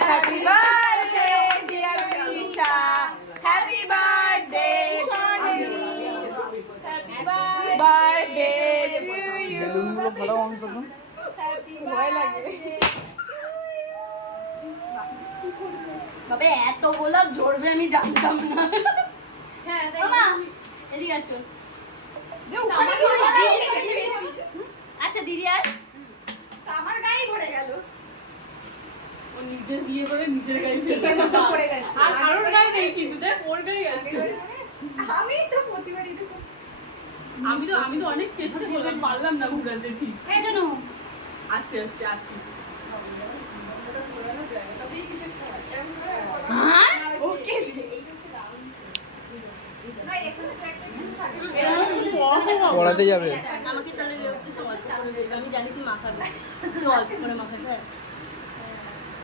Happy birthday, dear Prisha. Happy birthday to you. Happy birthday to you. বেলুনগুলো ফাটাও অন্তত। ভয় লাগে। বাবা এত গোলাপ ঝরবে আমি জানতাম না। হ্যাঁ, মামা এদিকে আসো। যে ওখানে কি গায়ে লেগেছে বেশি। আচ্ছা দিদি আর আমার গায়ে ভরে গেল। ও নিজের বিয়ে করে নিজের গায়ে কেকের মতো পড়ে গেছে। আর কারোর গায়ে নেই কিন্তু দেখ ওর গায়ে আছে। আমি তো প্রতিবারই দেখো। আমি তো অনেক চেষ্টা করলাম পারলাম না ঘুরাতে ঠিক। এই জানো আছে আছে। হ্যাঁ ওকে পড়াতে যাবে। আমাকে তাহলে আমি জানি তুই মাখাবে অল্প করে মাখাস।